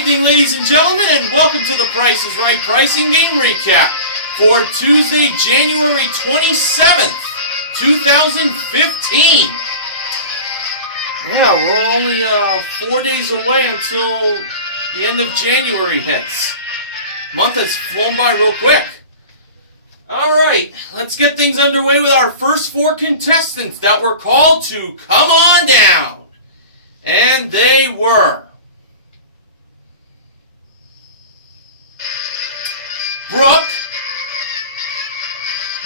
evening, ladies and gentlemen, and welcome to the Price is Right Pricing Game Recap for Tuesday, January 27th, 2015. Yeah, we're only 4 days away until the end of January hits. Month has flown by real quick. Alright, let's get things underway with our first four contestants that were called to come on down. And they were Brooke,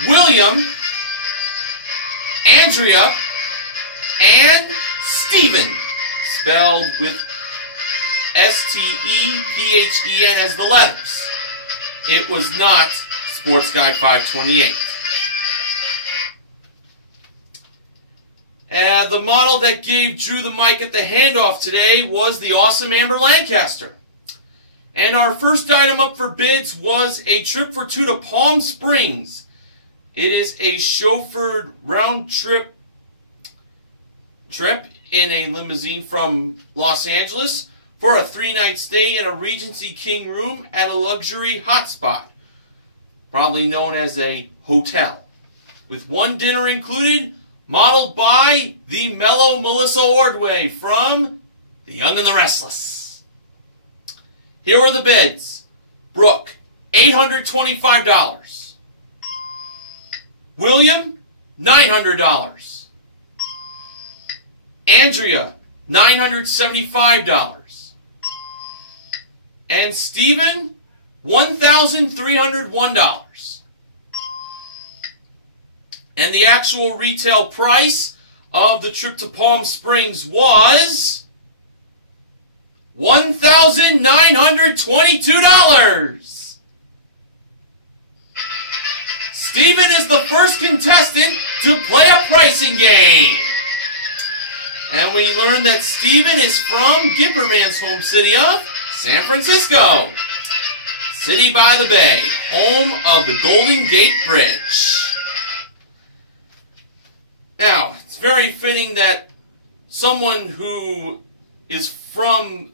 William, Andrea, and Stephen, spelled with S-T-E-P-H-E-N as the letters. It was not Sports Guy 528. And the model that gave Drew the mic at the handoff today was the awesome Amber Lancaster. And our first item up for bids was a trip for two to Palm Springs. It is a chauffeured round trip in a limousine from Los Angeles for a 3-night stay in a Regency King room at a luxury hotspot, probably known as a hotel, with one dinner included, modeled by the mellow Melissa Ordway from The Young and the Restless. Here are the bids. Brooke, $825. William, $900. Andrea, $975. And Stephen, $1,301. And the actual retail price of the trip to Palm Springs was $1,922. Stephen is the first contestant to play a pricing game. And we learned that Stephen is from Gimperman's home city of San Francisco. City by the Bay, home of the Golden Gate Bridge. Now, it's very fitting that someone who is from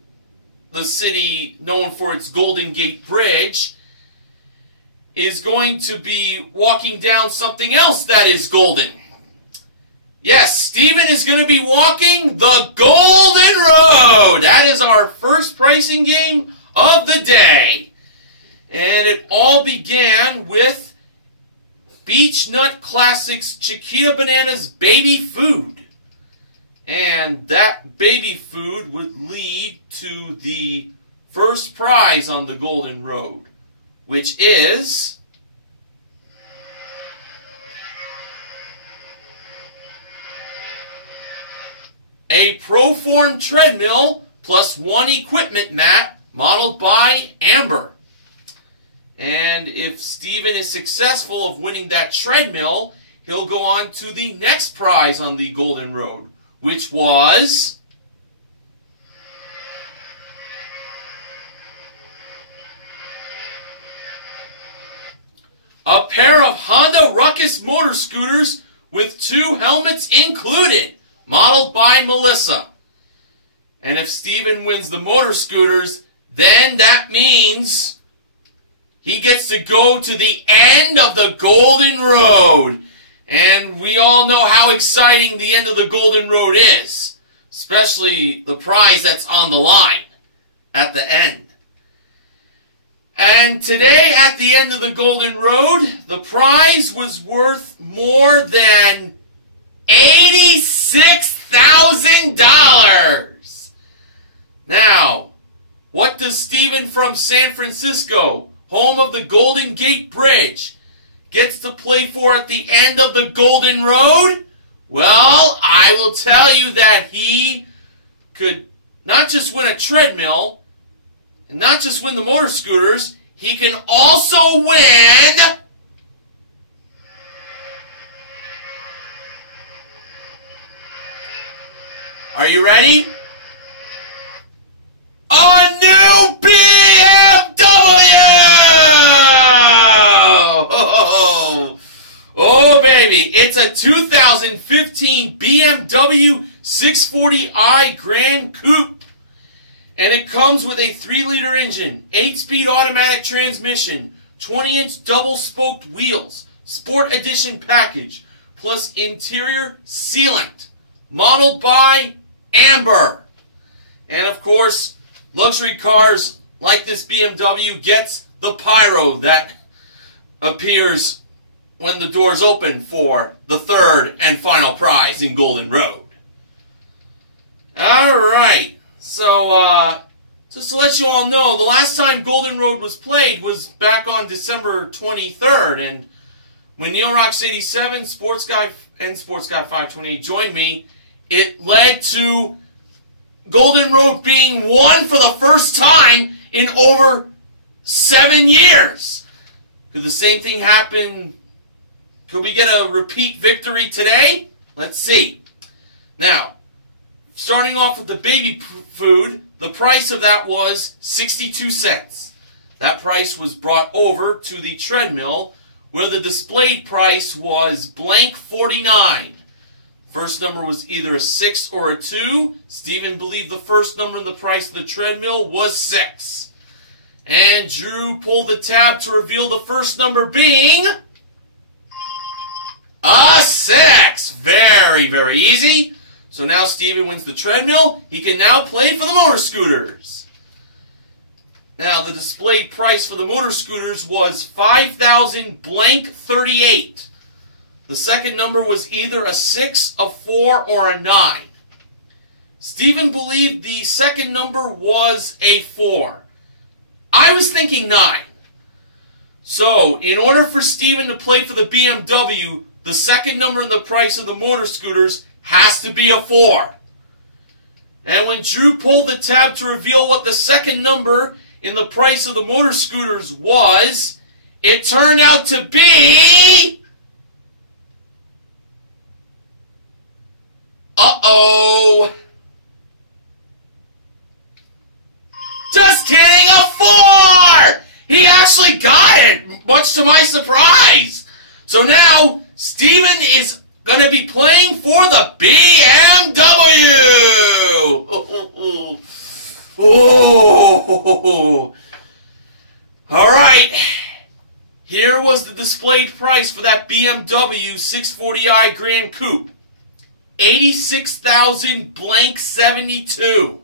the city known for its Golden Gate Bridge is going to be walking down something else that is golden. Yes, Stephen is going to be walking the Golden Road. That is our first pricing game of the day. And it all began with Beach Nut Classics Chiquita Bananas Baby Food. And that baby food would lead to the first prize on the Golden Road, which is a Proform treadmill plus one equipment mat modeled by Amber. And if Stephen is successful of winning that treadmill, he'll go on to the next prize on the Golden Road, which was a pair of Honda Ruckus motor scooters with 2 helmets included, modeled by Melissa. And if Stephen wins the motor scooters, then that means he gets to go to the end of the Golden Road. And we all know how exciting the end of the Golden Road is, especially the prize that's on the line at the end. And today, at the end of the Golden Road, the prize was worth more than $86,000. Now, what does Stephen from San Francisco, home of the Golden Gate Bridge, gets to play for at the end of the Golden Road? Well, I will tell you that he could not just win a treadmill, and not just win the motor scooters, he can also win Are you ready? A new BMW! Oh, baby. It's a 2015 BMW 640i Grand Coupe. And it comes with a 3-liter engine, 8-speed automatic transmission, 20-inch double-spoked wheels, Sport Edition package, plus interior sealant, modeled by Amber. And of course, luxury cars like this BMW gets the pyro that appears when the doors open for the third and final prize in Golden Road. Alright, so just to let you all know, the last time Golden Road was played was back on December 23rd, and when Neil Rocks 87, Sports Guy, and Sports Guy 528 joined me, it led to Golden Road being won for the first time in over 7 years. Could the same thing happen? Could we get a repeat victory today? Let's see. Now, starting off with the baby food, the price of that was 62 cents. That price was brought over to the treadmill, where the displayed price was blank 49. First number was either a 6 or a 2. Stephen believed the first number in the price of the treadmill was 6. And Drew pulled the tab to reveal the first number being a 6. Very, very easy. So now Stephen wins the treadmill. He can now play for the motor scooters. Now the displayed price for the motor scooters was 5,000 blank 38. The second number was either a 6, a 4, or a 9. Stephen believed the second number was a 4. I was thinking 9. So, in order for Stephen to play for the BMW, the second number in the price of the motor scooters has to be a 4. And when Drew pulled the tab to reveal what the second number in the price of the motor scooters was, it turned out to be... Uh-oh! Just kidding, a 4! He actually got it, much to my surprise. So now, Stephen is going to be playing for the BMW! Oh. Alright, here was the displayed price for that BMW 640i Grand Coupe. 86,000 blank 72.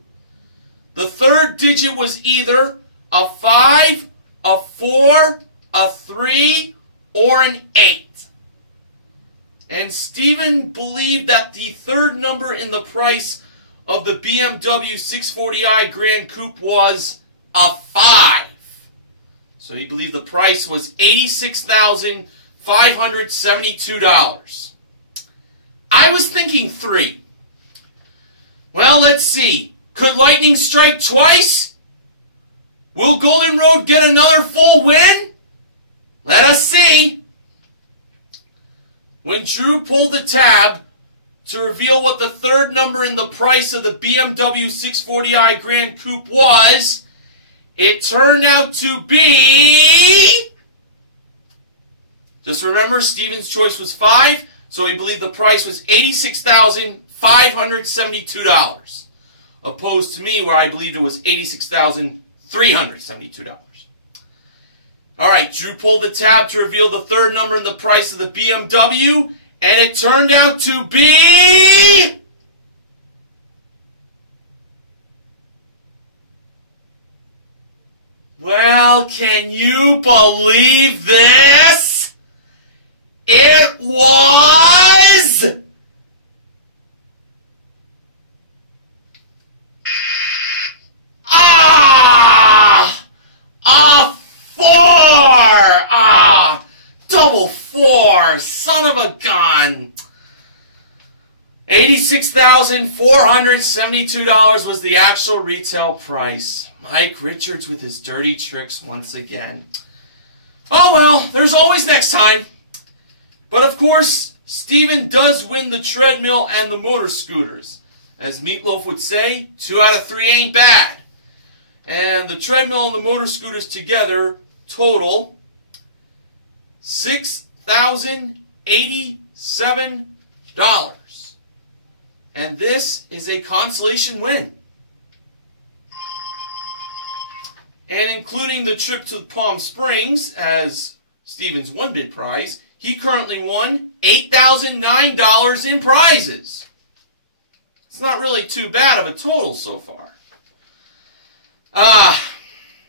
The third digit was either a 5, a 4, a 3, or an 8. And Stephen believed that the third number in the price of the BMW 640i Grand Coupe was a 5. So he believed the price was $86,572. I was thinking 3. Well, let's see. Could lightning strike twice? Will Golden Road get another full win? Let us see. When Drew pulled the tab to reveal what the third number in the price of the BMW 640i Grand Coupe was, it turned out to be... Just remember, Stephen's choice was 5, so he believed the price was $86,572. Opposed to me, where I believed it was $86,372. Alright, Drew pulled the tab to reveal the third number in the price of the BMW, and it turned out to be... Well, can you believe this? It was... A 4! Double 4! Son of a gun! $86,472 was the actual retail price. Mike Richards with his dirty tricks once again. Oh well, there's always next time. But of course, Stephen does win the treadmill and the motor scooters. As Meatloaf would say, 2 out of 3 ain't bad. And the treadmill and the motor scooters together total $6,087. And this is a consolation win. and including the trip to Palm Springs as Stephen's one bid prize, he currently won $8,009 in prizes. It's not really too bad of a total so far.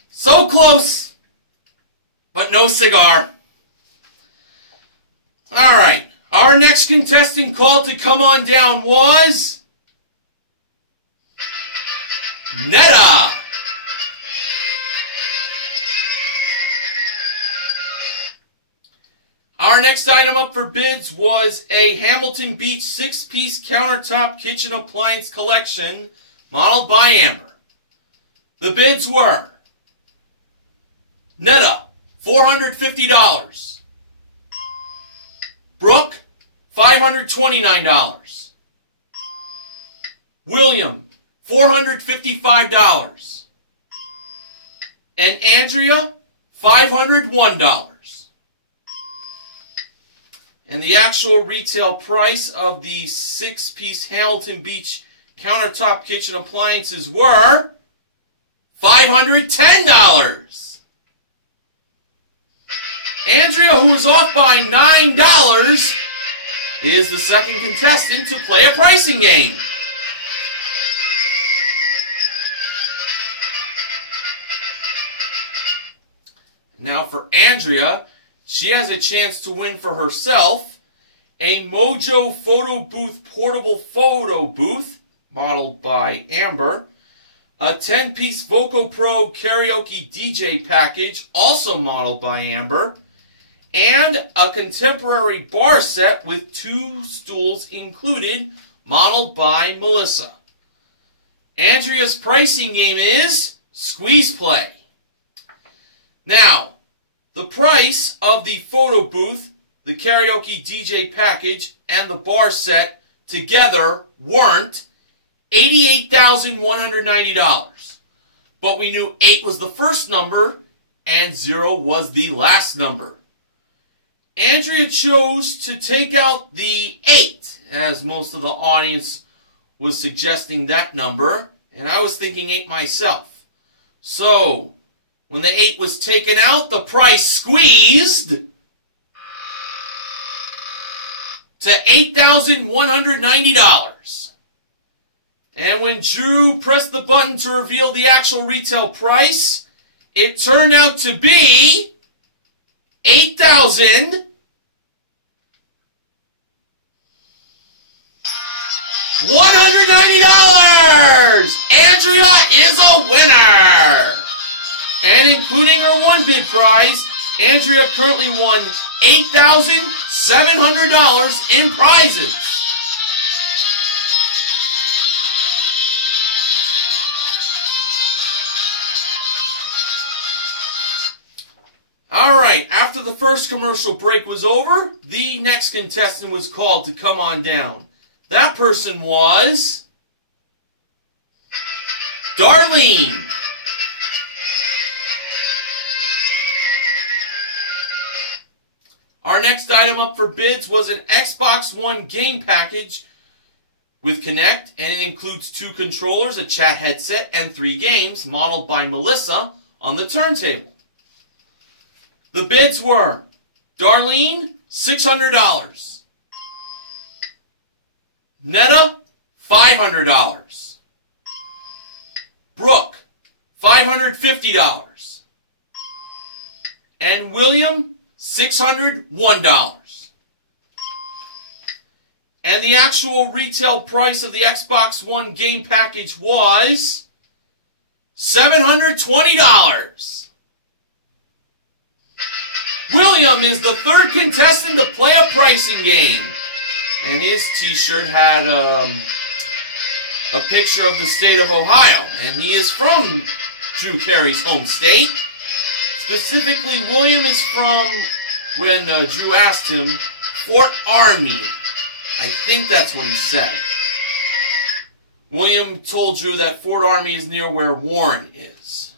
So close, but no cigar. Alright, our next contestant called to come on down was Netta. Our next item up for bids was a Hamilton Beach 6-piece countertop kitchen appliance collection modeled by Amber. The bids were Netta, $450. Brooke, $529. William, $455. And Andrea, $501. And the actual retail price of the 6-piece Hamilton Beach countertop kitchen appliances were $510. Andrea, who was off by $9, is the second contestant to play a pricing game. Now for Andrea, she has a chance to win for herself a Mojo Photo Booth portable photo booth, modeled by Amber, a 10-piece Voco Pro karaoke DJ package, also modeled by Amber, and a contemporary bar set with 2 stools included, modeled by Melissa. Andrea's pricing game is Squeeze Play. Now, the price of the photo booth, the karaoke DJ package, and the bar set together weren't $88,190. But we knew 8 was the first number and 0 was the last number. Andrea chose to take out the 8, as most of the audience was suggesting that number, and I was thinking 8 myself. So, when the 8 was taken out, the price squeezed to $8,190. And when Drew pressed the button to reveal the actual retail price, it turned out to be $8,190. Andrea is a winner! And including her one bid prize, Andrea currently won $8,700 in prizes. Alright, after the first commercial break was over, the next contestant was called to come on down. That person was Darlene. Our next item up for bids was an Xbox One game package with Kinect, and it includes 2 controllers, a chat headset, and 3 games, modeled by Melissa on the turntable. The bids were Darlene, $600. Netta, $500. Brooke, $550. And William, $601. And the actual retail price of the Xbox One game package was $720. William is the third contestant to play a pricing game. And his t-shirt had a picture of the state of Ohio. And he is from Drew Carey's home state. Specifically, William is from, when Drew asked him, Fort Army. I think that's what he said. William told Drew that Fort Army is near where Warren is.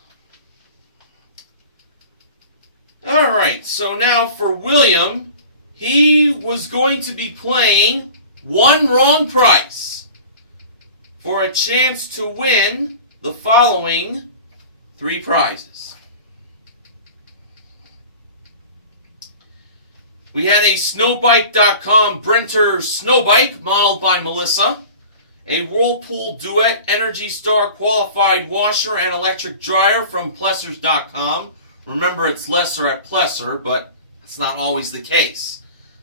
Alright, so now for William, he was going to be playing one wrong price for a chance to win the following 3 prizes. We had a Snowbike.com Brenter Snowbike modeled by Melissa, a Whirlpool Duet Energy Star qualified washer and electric dryer from Plessers.com. Remember, it's lesser at Plesser, but it's not always the case.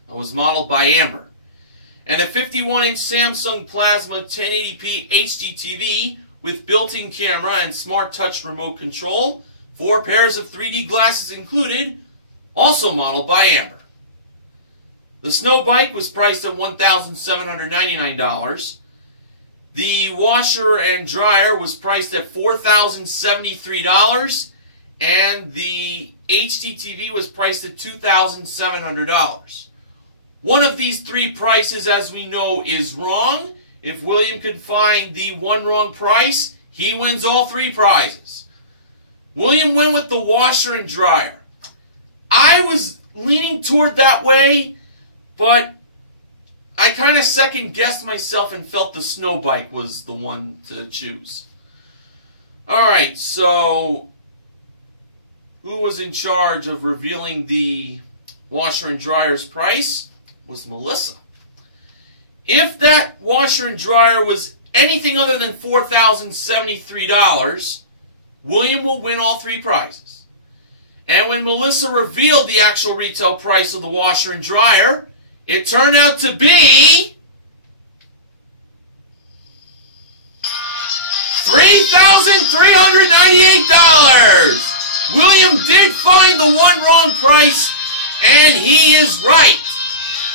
It was modeled by Amber. And a 51-inch Samsung Plasma 1080p HD TV with built-in camera and smart touch remote control. 4 pairs of 3D glasses included, also modeled by Amber. The snow bike was priced at $1,799. The washer and dryer was priced at $4,073, and the HD TV was priced at $2,700. One of these 3 prices, as we know, is wrong. If William could find the one wrong price, he wins all 3 prizes. William went with the washer and dryer. I was leaning toward that way, but I kind of second-guessed myself and felt the snow bike was the one to choose. Alright, so who was in charge of revealing the washer and dryer's price? Was Melissa. If that washer and dryer was anything other than $4,073, William will win all 3 prizes. And when Melissa revealed the actual retail price of the washer and dryer, it turned out to be $3,398. William did find the one wrong price, and he is right.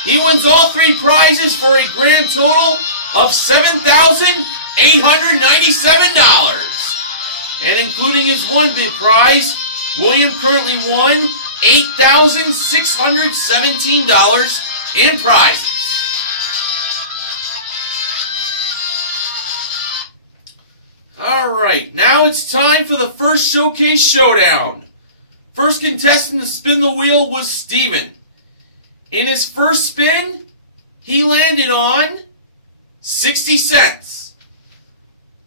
He wins all 3 prizes for a grand total of $7,897. And including his one bid prize, William currently won $8,617 in prizes. Alright, now it's time for the first showcase showdown. First contestant to spin the wheel was Steven. In his first spin, he landed on 60 cents.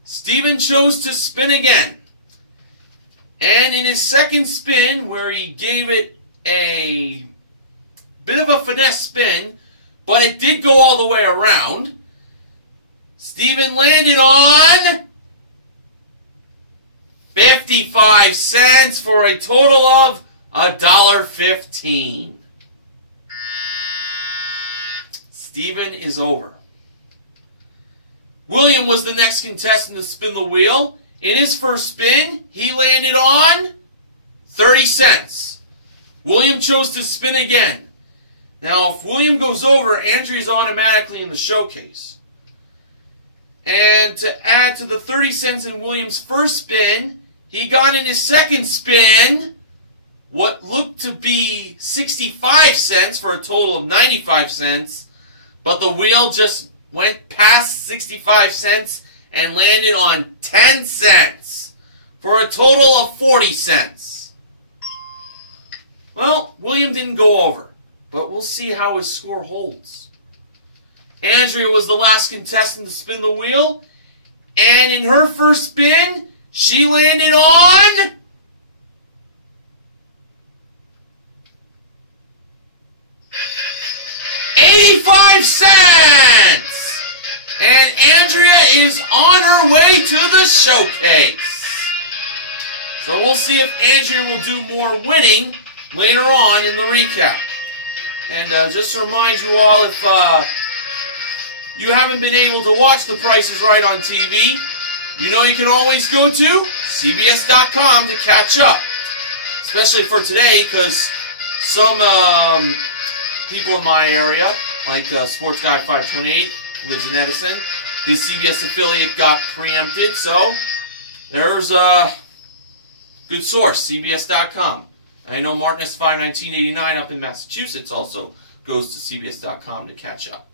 Steven chose to spin again. And in his second spin, where he gave it a bit of a finesse spin, but it did go all the way around, Steven landed on 55 cents for a total of $1.15. Steven is over. William was the next contestant to spin the wheel. In his first spin, he landed on 30 cents. William chose to spin again. Now, if William goes over, Andrea's automatically in the showcase. And to add to the 30 cents in William's first spin, he got in his second spin what looked to be 65 cents for a total of 95 cents. But the wheel just went past 65 cents and landed on 10 cents for a total of 40 cents. Well, William didn't go over, but we'll see how his score holds. Andrea was the last contestant to spin the wheel, and in her first spin, she landed on 85 cents! And Andrea is on her way to the showcase. So we'll see if Andrea will do more winning later on in the recap. And just to remind you all, if you haven't been able to watch The Price is Right on TV, you know you can always go to CBS.com to catch up. Especially for today, because some people in my area, like Sports Guy 528, who lives in Edison, his CBS affiliate got preempted, so there's a good source, CBS.com. I know Martinez 51989 up in Massachusetts also goes to CBS.com to catch up.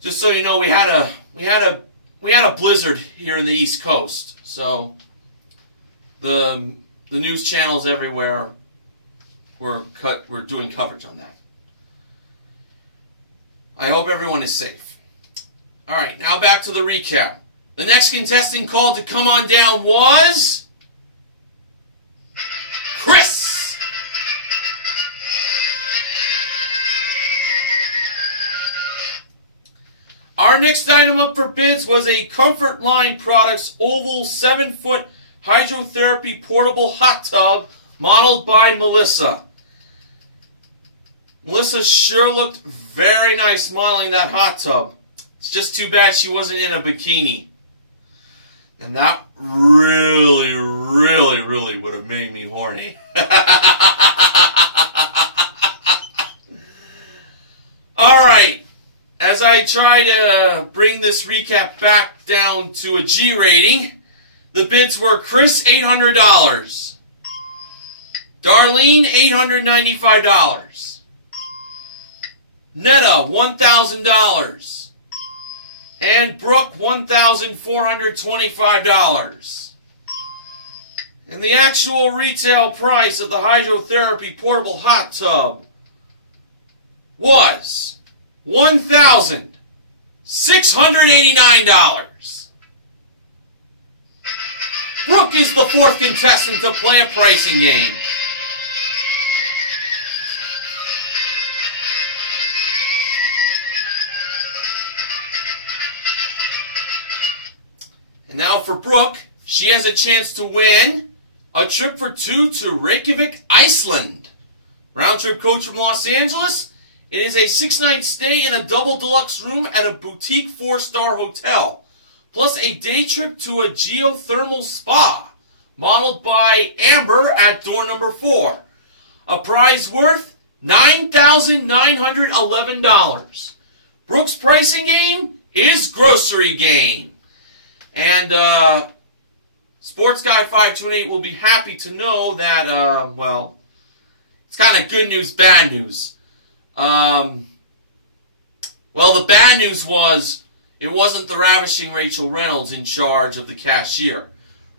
Just so you know, we had a blizzard here in the East Coast, so the news channels everywhere were doing coverage on that. I hope everyone is safe. All right, now back to the recap. The next contestant called to come on down was Chris. Our next item up for bids was a Comfort Line Products oval 7-foot hydrotherapy portable hot tub modeled by Melissa. Melissa sure looked very nice modeling that hot tub. It's just too bad she wasn't in a bikini. And that really, really, really would have made me horny. Alright, as I try to bring this recap back down to a G rating, the bids were Chris, $800. Darlene, $895. Netta, $1,000. And Brooke, $1,425. And the actual retail price of the hydrotherapy portable hot tub was $1,689. Brooke is the fourth contestant to play a pricing game. And now for Brooke, she has a chance to win a trip for two to Reykjavik, Iceland. Round trip coach from Los Angeles. It is a 6-night stay in a double deluxe room at a boutique 4-star hotel, plus a day trip to a geothermal spa, modeled by Amber at door number 4. A prize worth $9,911. Brooke's pricing game is grocery game. And Sports Guy 528 will be happy to know that, well, it's kind of good news, bad news. Well, the bad news was it wasn't the ravishing Rachel Reynolds in charge of the cashier.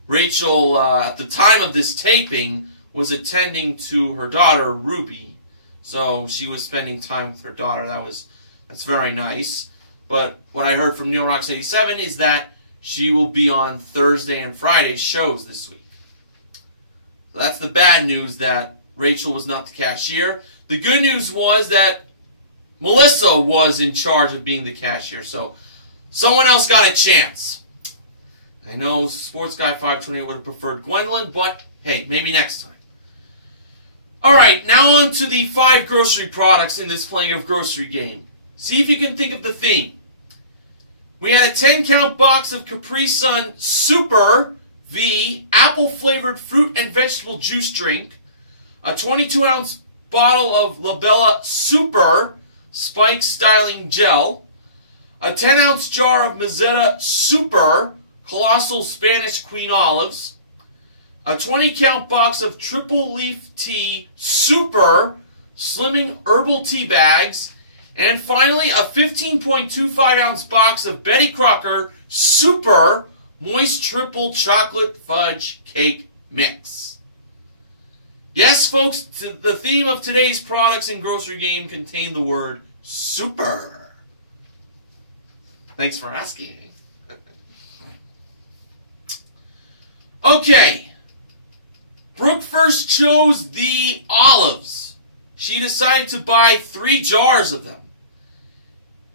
Rachel, at the time of this taping, was attending to her daughter, Ruby. So she was spending time with her daughter. That's very nice. But what I heard from Neil Rocks 87 is that she will be on Thursday and Friday shows this week. So that's the bad news, that Rachel was not the cashier. The good news was that Melissa was in charge of being the cashier, so someone else got a chance. I know Sports Guy 528 would have preferred Gwendolyn, but hey, maybe next time. Alright, now on to the 5 grocery products in this playing of grocery game. See if you can think of the theme. We had a 10-count box of Capri Sun Super V apple-flavored fruit and vegetable juice drink, a 22-ounce bottle of La Bella Super Spike Styling Gel, a 10-ounce jar of Mazzetta Super Colossal Spanish Queen Olives, a 20-count box of Triple Leaf Tea Super Slimming Herbal Tea Bags, and finally a 15.25-ounce box of Betty Crocker Super Moist Triple Chocolate Fudge Cake Mix. Yes, folks, the theme of today's products in grocery game contained the word super. Thanks for asking. Okay. Brooke first chose the olives. She decided to buy 3 jars of them.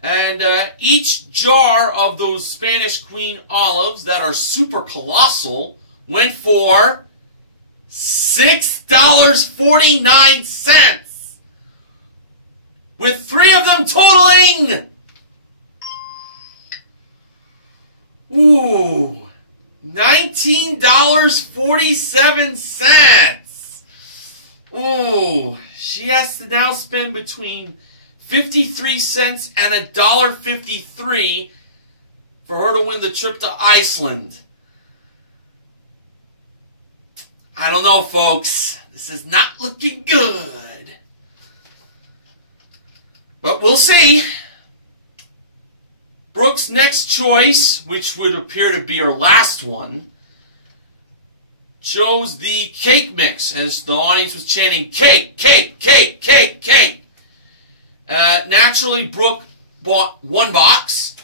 And each jar of those Spanish Queen olives that are super colossal went for $6.49. With 3 of them totaling, ooh, $19.47. Ooh, she has to now spend between 53 cents and $1.53 for her to win the trip to Iceland. I don't know, folks. This is not looking good. But we'll see. Brooke's next choice, which would appear to be her last one, chose the cake mix, as the audience was chanting, cake, cake, cake, cake, cake. Naturally, Brooke bought 1 box,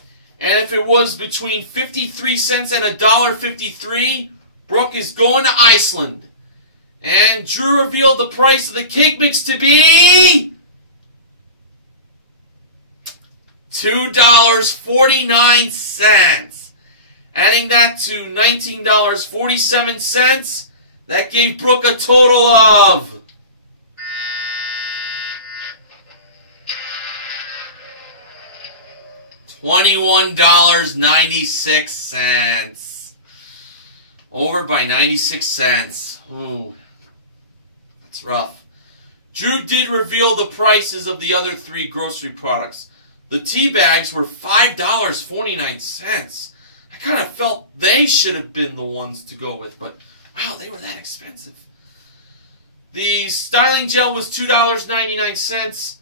And if it was between 53 cents and $1.53, Brooke is going to Iceland. And Drew revealed the price of the cake mix to be $2.49. Adding that to $19.47, that gave Brooke a total of $21.96. Over by 96 cents. Ooh, that's rough. Drew did reveal the prices of the other three grocery products. The tea bags were $5.49. I kind of felt they should have been the ones to go with, but wow, they were that expensive. The styling gel was $2.99,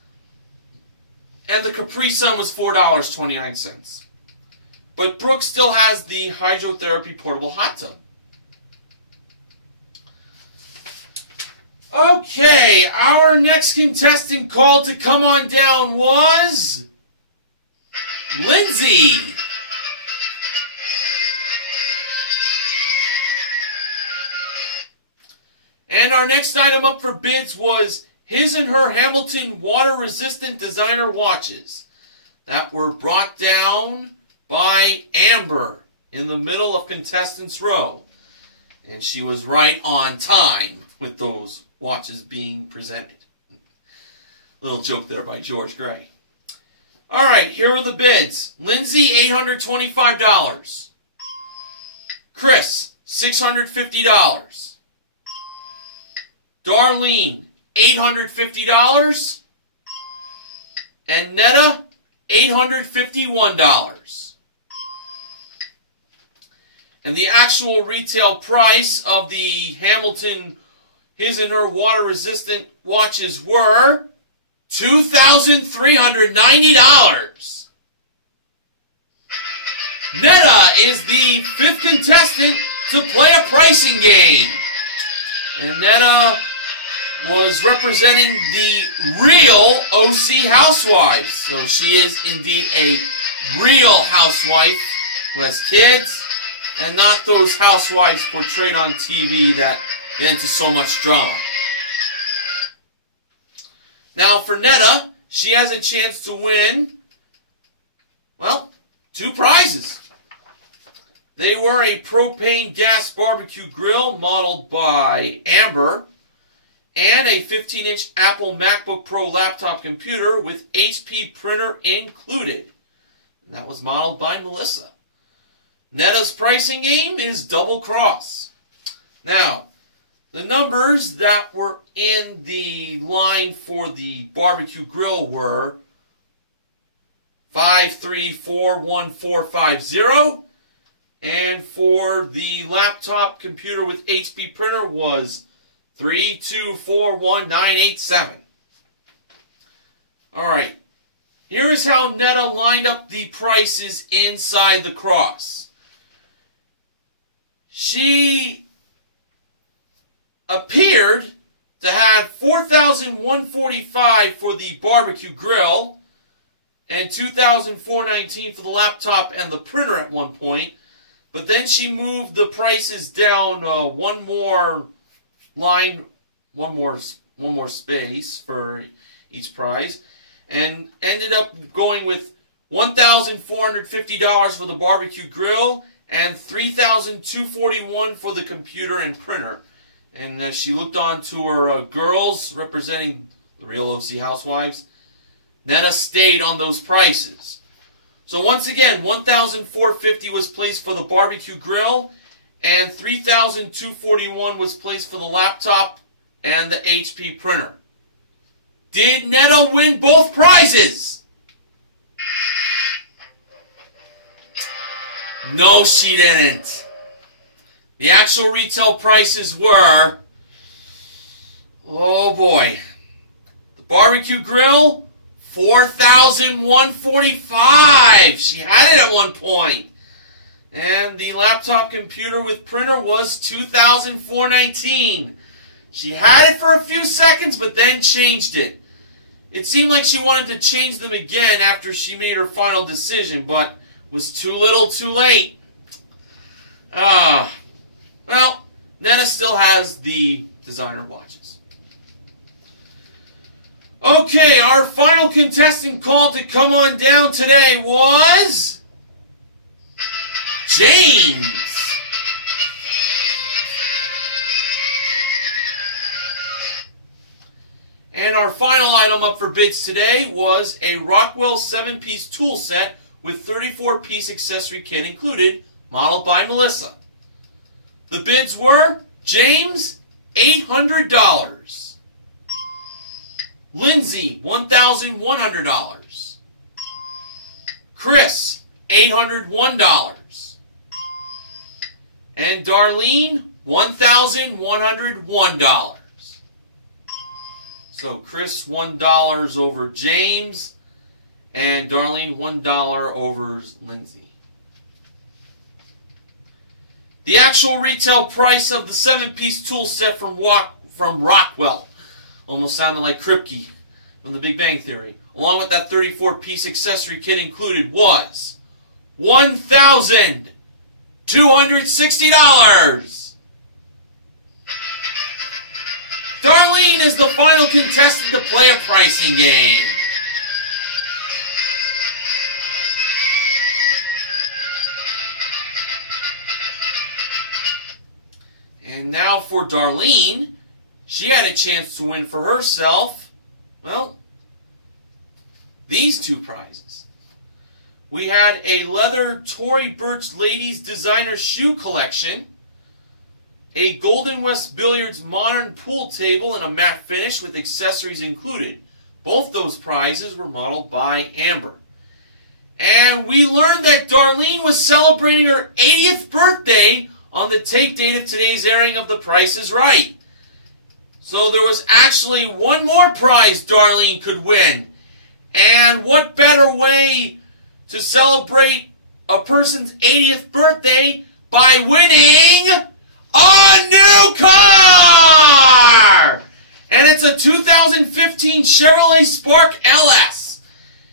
and the Capri Sun was $4.29. But Brooke still has the hydrotherapy portable hot tub. Okay, our next contestant called to come on down was Lindsay. And our next item up for bids was his and her Hamilton water-resistant designer watches that were brought down by Amber in the middle of contestants row. And she was right on time with those watches being presented. Little joke there by George Gray. Alright, here are the bids. Lindsay, $825. Chris, $650. Darlene, $850. And Netta, $851. And the actual retail price of the Hamilton his and her water-resistant watches were $2,390. Netta is the fifth contestant to play a pricing game. And Netta was representing the real OC housewives. So she is indeed a real housewife who has kids, and not those housewives portrayed on TV that get into so much drama. Now for Netta, she has a chance to win, well, 2 prizes. They were a propane gas barbecue grill modeled by Amber, and a 15-inch Apple MacBook Pro laptop computer with HP printer included. And that was modeled by Melissa. Netta's pricing game is double cross. Now, the numbers that were in the line for the barbecue grill were 5341450, and for the laptop computer with HP printer was 3241987. Alright, here is how Netta lined up the prices inside the cross. She appeared to have $4,145 for the barbecue grill and $2,419 for the laptop and the printer at one point, but then she moved the prices down one more line, one more space for each prize, and ended up going with $1,450 for the barbecue grill and $3,241 for the computer and printer. And as she looked on to her girls representing the real OC housewives, Netta stayed on those prices. So once again, $1,450 was placed for the barbecue grill, and $3,241 was placed for the laptop and the HP printer. Did Netta win both prizes? No, she didn't. The actual retail prices were, oh boy, the barbecue grill, $4,145. She had it at one point. And the laptop computer with printer was $2,419. She had it for a few seconds, but then changed it. It seemed like she wanted to change them again after she made her final decision, but was too little too late. Well, Netta still has the designer watches. Okay, our final contestant called to come on down today was James. And our final item up for bids today was a Rockwell 7-piece tool set with 34-piece accessory kit included, modeled by Melissa. The bids were James, $800. Lindsay, $1,100. Chris, $801. And Darlene, $1,101. So Chris, $1 over James, and Darlene, $1 over Lindsay. The actual retail price of the 7-piece tool set from Rockwell, almost sounded like Kripke from The Big Bang Theory, along with that 34-piece accessory kit included, was $1,260. Darlene is the final contestant to play a pricing game. And now for Darlene, she had a chance to win for herself, well, these two prizes. We had a leather Tory Burch Ladies Designer Shoe Collection, a Golden West Billiards modern pool table in a matte finish with accessories included. Both those prizes were modeled by Amber. And we learned that Darlene was celebrating her 80th birthday on the tape date of today's airing of The Price is Right. So there was actually one more prize Darlene could win. And what better way to celebrate a person's 80th birthday by winning a new car! And it's a 2015 Chevrolet Spark LS.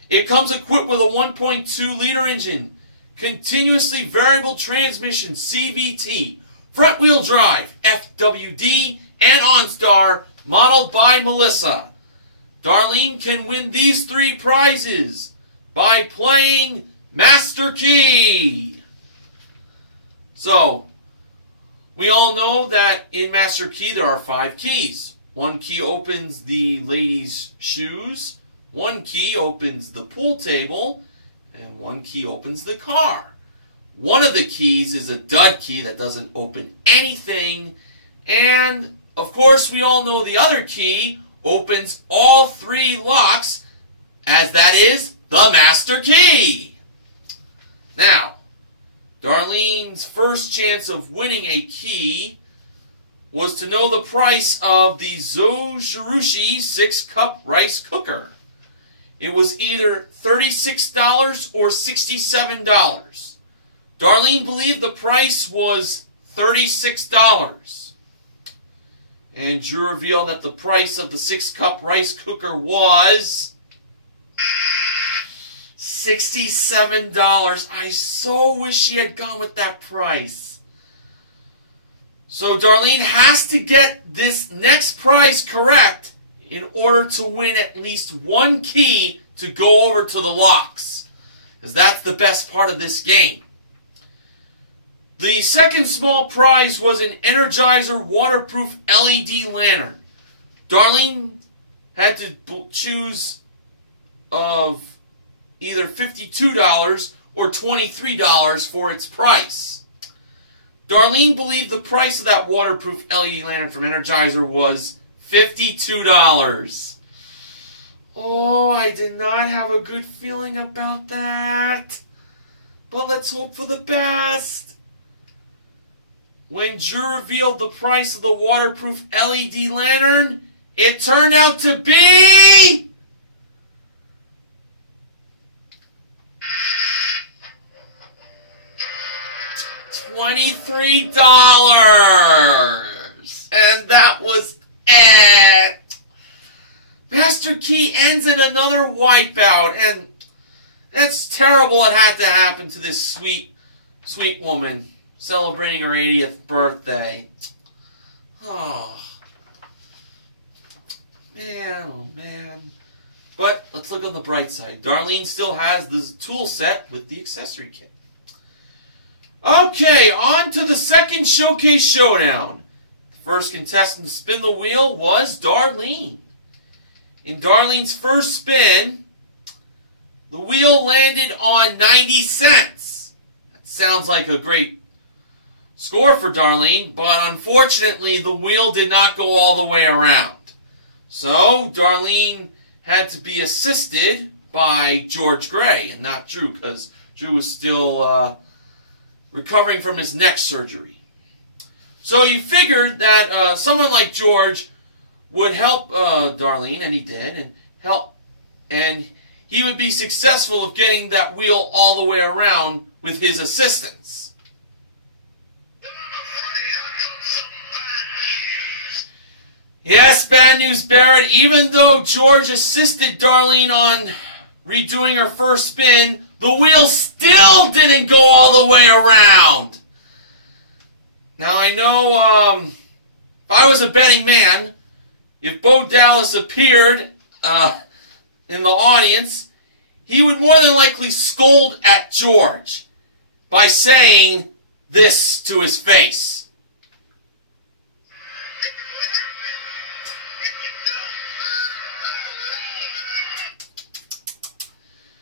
It comes equipped with a 1.2-liter engine, continuously variable transmission, CVT, front-wheel drive, FWD, and OnStar, modeled by Melissa. Darlene can win these three prizes by playing Master Key. So, we all know that in Master Key there are 5 keys. One key opens the ladies' shoes, one key opens the pool table, and one key opens the car. One of the keys is a dud key that doesn't open anything, and of course we all know the other key opens all 3 locks, as that is the Master Key. Now, Darlene's first chance of winning a key was to know the price of the Zoshirushi 6-cup rice cooker. It was either $36 or $67. Darlene believed the price was $36. And Drew revealed that the price of the 6-cup rice cooker was $67. I so wish she had gone with that price. So Darlene has to get this next price correct in order to win at least one key to go over to the locks, because that's the best part of this game. The second small prize was an Energizer waterproof LED lantern. Darlene had to choose of either $52 or $23 for its price. Darlene believed the price of that waterproof LED lantern from Energizer was $52. Oh, I did not have a good feeling about that. But let's hope for the best. When Drew revealed the price of the waterproof LED lantern, it turned out to be $23. And that was it. Master Key ends in another wipeout, and It's terrible it had to happen to this sweet, sweet woman celebrating her 80th birthday. Oh, man, oh man. But let's look on the bright side. Darlene still has the tool set with the accessory kit. Okay, on to the second showcase showdown. The first contestant to spin the wheel was Darlene. In Darlene's first spin, the wheel landed on 90 cents. That sounds like a great score for Darlene, but unfortunately the wheel did not go all the way around. So Darlene had to be assisted by George Gray, and not Drew, because Drew was still recovering from his neck surgery. So you figured that someone like George would help Darlene, and he did, and he would be successful of getting that wheel all the way around with his assistance. Yes, bad news, Barrett. Even though George assisted Darlene on redoing her first spin, the wheel still didn't go all the way around. Now, I know if I was a betting man, if Bo Dallas appeared in the audience, he would more than likely scold at George by saying this to his face.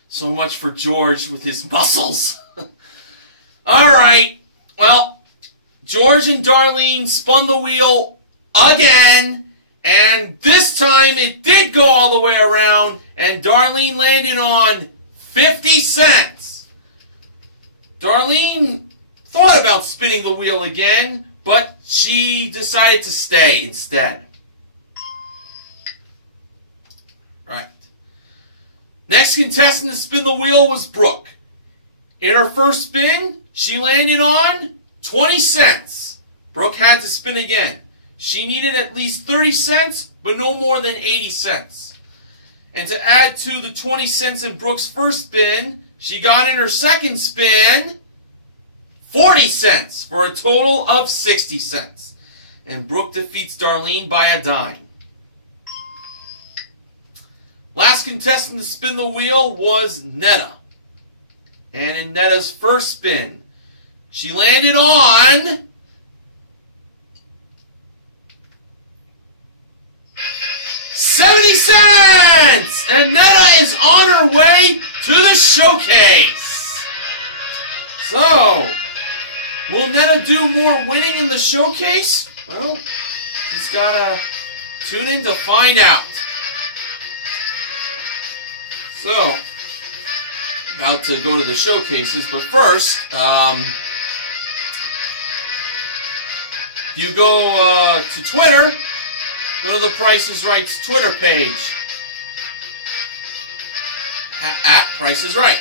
So much for George with his muscles. Alright, well, George and Darlene spun the wheel again, and this time it did go all the way around, and Darlene landed on 50 cents. Darlene thought about spinning the wheel again, but she decided to stay instead. Right. Next contestant to spin the wheel was Brooke. In her first spin, she landed on 20 cents. Brooke had to spin again. She needed at least 30 cents, but no more than 80 cents. And to add to the 20 cents in Brooke's first spin, she got in her second spin 40 cents for a total of 60 cents. And Brooke defeats Darlene by a dime. Last contestant to spin the wheel was Netta. And in Netta's first spin, she landed on 70 cents! And Netta is on her way to the showcase. So, will Netta do more winning in the showcase? Well, he's got to tune in to find out. So, about to go to the showcases, but first, you go to Twitter, go to the Price is Right's Twitter page, at Price is Right.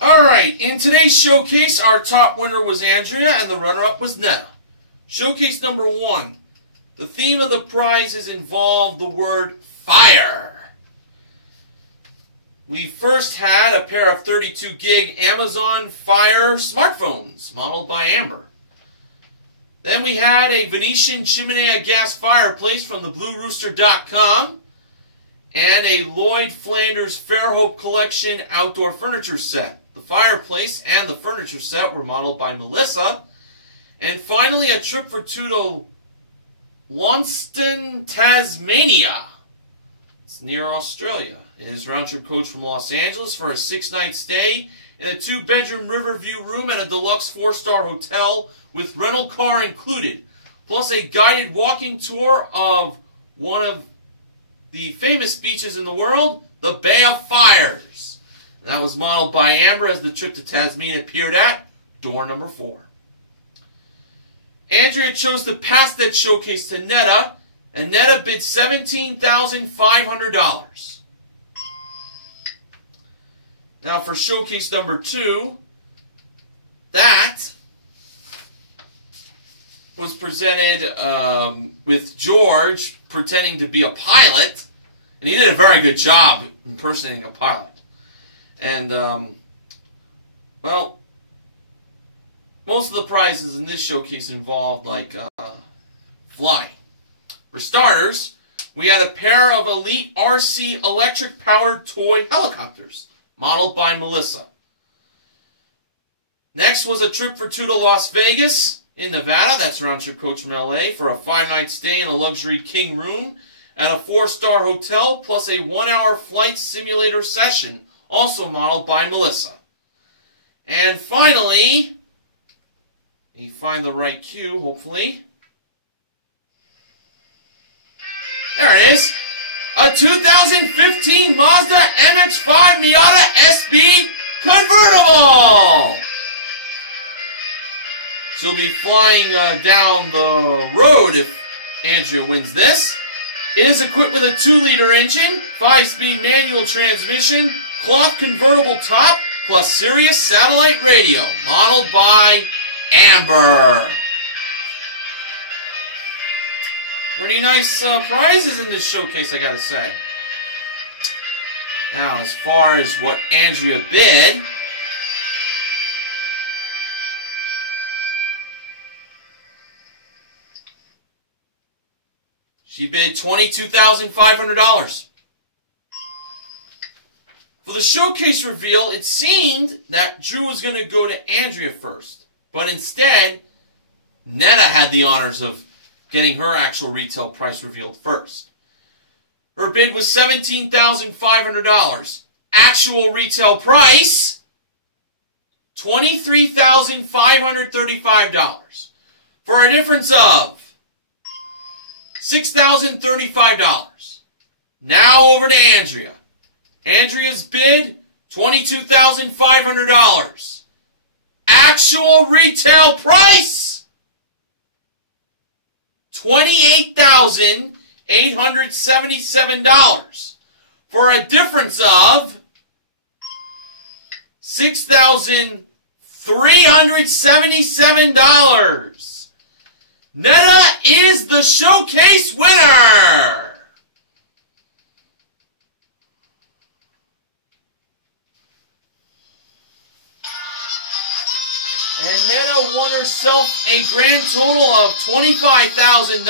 Alright, in today's showcase, our top winner was Andrea, and the runner-up was Netta. Showcase number 1. The theme of the prizes involved the word fire. We first had a pair of 32 gig Amazon Fire smartphones, modeled by Amber. Then we had a Venetian Chimenea gas fireplace from thebluerooster.com, and a Lloyd Flanders Fairhope Collection outdoor furniture set. The fireplace and the furniture set were modeled by Melissa. And finally, a trip for two to Launceston, Tasmania. It's near Australia. It is round-trip coach from Los Angeles for a 6-night stay in a 2-bedroom Riverview room at a deluxe 4-star hotel with rental car included, plus a guided walking tour of one of the famous beaches in the world, the Bay of Fires. That was modeled by Amber as the trip to Tasmania appeared at door number 4. Andrea chose to pass that showcase to Netta, and Netta bid $17,500. Now for showcase number 2, that was presented with George pretending to be a pilot, and he did a very good job impersonating a pilot. And, well, most of the prizes in this showcase involved, like, flying. For starters, we had a pair of Elite RC electric-powered toy helicopters, modeled by Melissa. Next was a trip for two to Las Vegas in Nevada, that's round-trip coach from LA, for a 5-night stay in a luxury king room at a 4-star hotel, plus a 1-hour flight simulator session, also modeled by Melissa. And finally, you find the right cue, hopefully. There it is. A 2015 Mazda MX-5 Miata SB convertible. She'll be flying down the road if Andrea wins this. It is equipped with a 2-liter engine, 5-speed manual transmission, cloth convertible top, plus Sirius satellite radio, modeled by Amber. Pretty nice prizes in this showcase, I gotta say. Now, as far as what Andrea bid, she bid $22,500. For the showcase reveal, it seemed that Drew was going to go to Andrea first. But instead, Netta had the honors of getting her actual retail price revealed first. Her bid was $17,500. Actual retail price, $23,535. For a difference of $6,035. Now over to Andrea. Andrea's bid, $22,500. Actual retail price, $28,877. For a difference of $6,377. Netta is the showcase winner! And Netta won herself a grand total of $25,925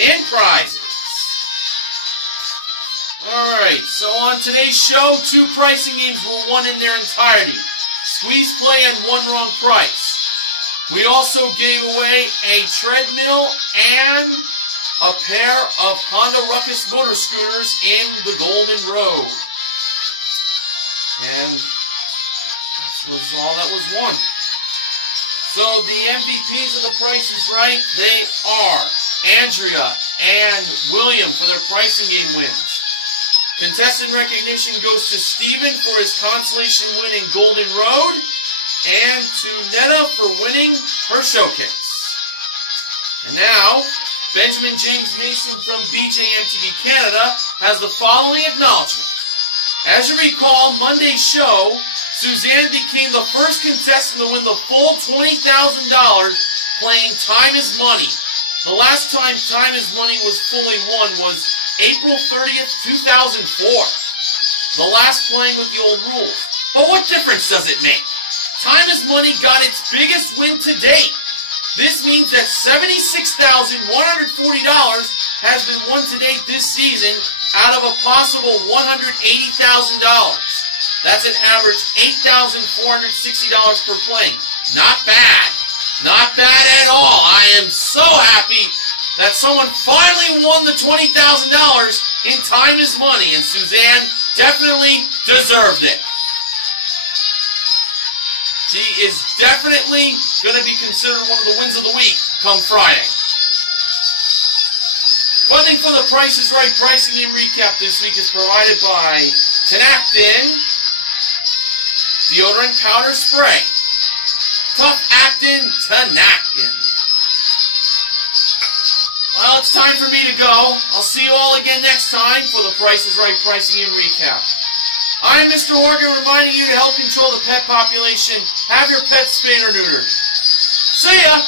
in prizes. Alright, so on today's show, 2 pricing games were won in their entirety. Squeeze play and 1 wrong price. We also gave away a treadmill and a pair of Honda Ruckus motor scooters in the Golden Road. And that was all that was won. So the MVPs of the Price is Right, they are Andrea and William for their pricing game wins. Contestant recognition goes to Steven for his consolation win in Golden Road, and to Netta for winning her showcase. And now, Benjamin James Mason from BJMTV Canada has the following acknowledgement. As you recall, Monday's show, Suzanne became the first contestant to win the full $20,000 playing Time is Money. The last time Time is Money was fully won was April 30th, 2004. The last playing with the old rules. But what difference does it make? Time is Money got its biggest win to date. This means that $76,140 has been won to date this season out of a possible $180,000. That's an average $8,460 per playing. Not bad. Not bad at all. I am so happy that someone finally won the $20,000 in Time is Money, and Suzanne definitely deserved it. She is definitely going to be considered one of the wins of the week come Friday. Funding for the Price is Right pricing and recap this week is provided by Tenactin Deodorant Powder Spray. Tough Actin Tenactin. Well, it's time for me to go. I'll see you all again next time for the Price is Right pricing and recap. I'm Mr. Horgan reminding you to help control the pet population. Have your pets spayed or neutered. See ya!